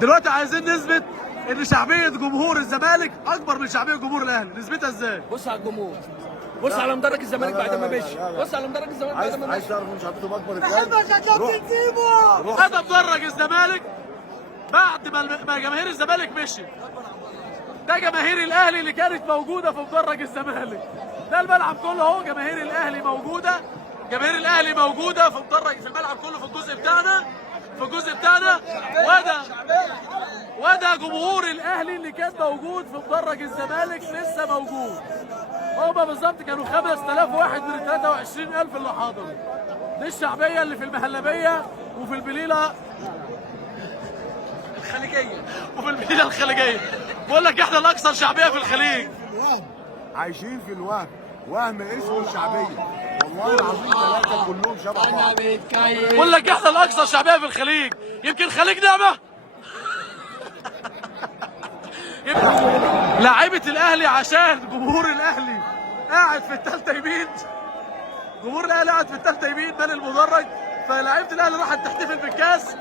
دلوقتي عايزين نثبت ان شعبيه جمهور الزمالك اكبر من شعبيه جمهور الاهلي، نثبتها ازاي؟ بص على الجمهور، بص على مدرج الزمالك بعد ما مشي، بص على مدرج الزمالك بعد ما مشي. عايز تعرف ان شعبيتهم اكبر ازاي؟ بحبك يا كابتن سيبو. هذا مدرج الزمالك بعد ما جماهير الزمالك مشي. ده جماهير الاهلي اللي كانت موجوده في مدرج الزمالك. ده الملعب كله اهو جماهير الاهلي موجوده، جماهير الاهلي موجوده في مدرج في الملعب كله في الجزء بتاعنا، وده جمهور الاهلي اللي كان موجود في مدرج الزمالك لسه موجود. هما بالظبط كانوا 5000 واحد من 23000 اللي حاضروا. دي الشعبيه اللي في المهلبيه وفي البليله الخليجيه. بقول لك احنا الاكثر شعبيه في الخليج. عايشين في الوهم، وهم اسمه الشعبيه. والله العظيم ثلاثه كلهم شبه بعض. بقول لك احنا الاكثر شعبيه في الخليج، يمكن الخليج نعمه. لاعيبه الاهلي عشان جمهور الاهلي قاعد في الثالثه يمين، جمهور الاهلي قاعد في الثالثه يمين مال المدرج، فلاعيبه الاهلي راحت تحتفل بالكاس.